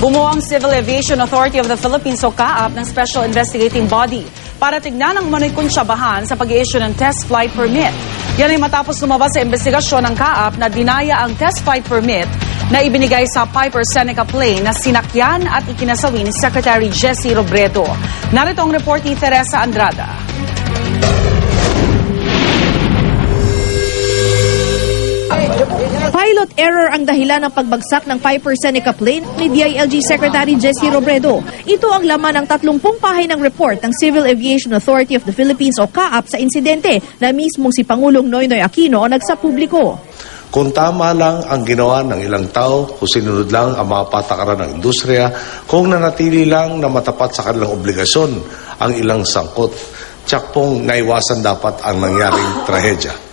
Bumuo ang Civil Aviation Authority of the Philippines o CAAP ng Special Investigating Body para tignan ang manoy kunsyabahan sa pag issue ng test flight permit. Yan ay matapos lumabas sa investigasyon ng CAAP na dinaya ang test flight permit na ibinigay sa Piper Seneca plane na sinakyan at ikinasawi ni Secretary Jesse Robredo. Narito ang report ni Teresa Andrada. Pilot error ang dahilan ng pagbagsak ng Piper Seneca plane ni DILG Secretary Jesse Robredo. Ito ang laman ng 30 pahay ng report ng Civil Aviation Authority of the Philippines o CAAP sa insidente na mismong si Pangulong Noynoy Aquino ang nagsapubliko. Kung tama lang ang ginawa ng ilang tao, kung sinunod lang ang mga patakaran ng industriya, kung nanatili lang na matapat sa kanilang obligasyon ang ilang sangkot, tsak pong naiwasan dapat ang nangyaring trahedya.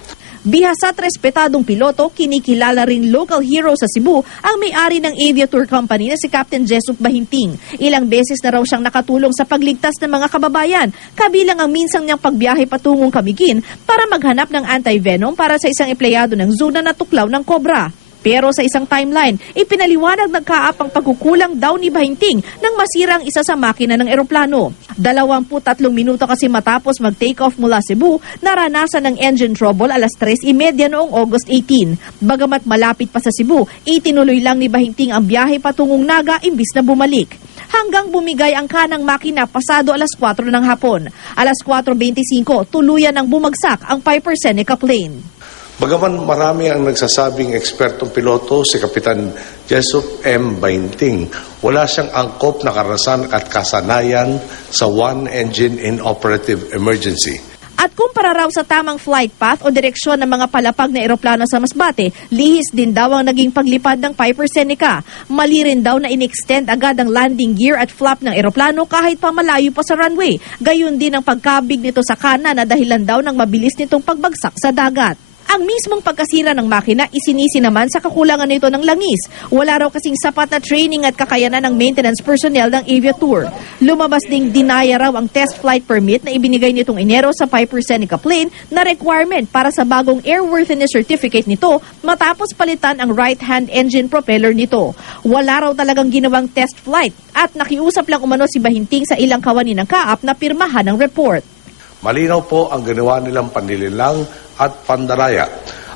Bihasa at respetadong piloto, kinikilala rin local hero sa Cebu ang may-ari ng Aviator Company na si Captain Jessup Bahinting. Ilang beses na raw siyang nakatulong sa pagligtas ng mga kababayan, kabilang ang minsang niyang pagbiyahe patungong Kamigin para maghanap ng anti-venom para sa isang empleyado ng zoo na natuklaw ng kobra. Pero sa isang timeline, ipinaliwanag ng kaap ang pagkukulang daw ni Bahinting nang masira ang isa sa makina ng eroplano. 23 minuto kasi matapos mag-take off mula Cebu, naranasan ng engine trouble alas 3.30 noong August 18. Bagamat malapit pa sa Cebu, itinuloy lang ni Bahinting ang biyahe patungong Naga imbis na bumalik hanggang bumigay ang kanang makina pasado alas 4 ng hapon. Alas 4.25, tuluyan ng bumagsak ang Piper Seneca plane. Bagaman marami ang nagsasabing ekspertong piloto si Kapitan Jessup M. Bainting, wala siyang angkop na karanasan at kasanayan sa one-engine inoperative emergency. At kumpara raw sa tamang flight path o direksyon ng mga palapag na eroplano sa Masbate, lihis din daw ang naging paglipad ng Piper Seneca. Mali rin daw na in-extend agad ang landing gear at flap ng eroplano kahit pa malayo pa sa runway. Gayun din ang pagkabig nito sa kana na dahilan daw ng mabilis nitong pagbagsak sa dagat. Ang mismong pagkasira ng makina isinisi naman sa kakulangan nito ng langis. Wala raw kasing sapat na training at kakayanan ng maintenance personnel ng Aviator. Lumabas ding dinaya raw ang test flight permit na ibinigay nitong Enero sa Piper Seneca plane na requirement para sa bagong airworthiness certificate nito matapos palitan ang right-hand engine propeller nito. Wala raw talagang ginawang test flight at nakiusap lang umano si Bahinting sa ilang kawani ng kaap na pirmahan ng report. Malinaw po ang ginawa nilang panlilinlang at pandaraya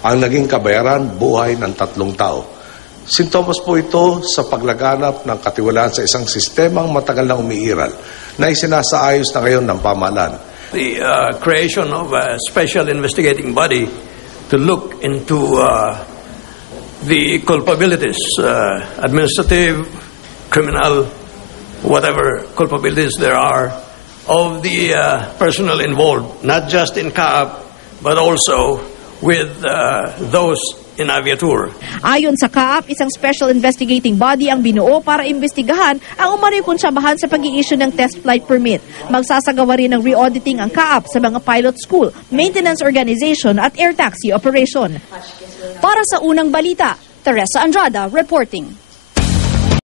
ang naging kabayaran buhay ng tatlong tao. Sintomas po ito sa paglaganap ng katiwalaan sa isang sistemang matagal na umiiral na isinasaayos na ngayon ng pamahalaan. the uh, creation of a special investigating body to look into uh, the culpabilities, uh, administrative, criminal, whatever culpabilities there are, of the uh, personnel involved, not just in CAAP, but also with uh, those in Aviatur. Ayon sa CAAP, isang special investigating body ang binuo para imbestigahan ang umano'y konsabahan sa pag issue ng test flight permit. Magsasagawa rin ng re-auditing ang CAAP sa mga pilot school, maintenance organization at air taxi operation. Para sa unang balita, Teresa Andrada reporting.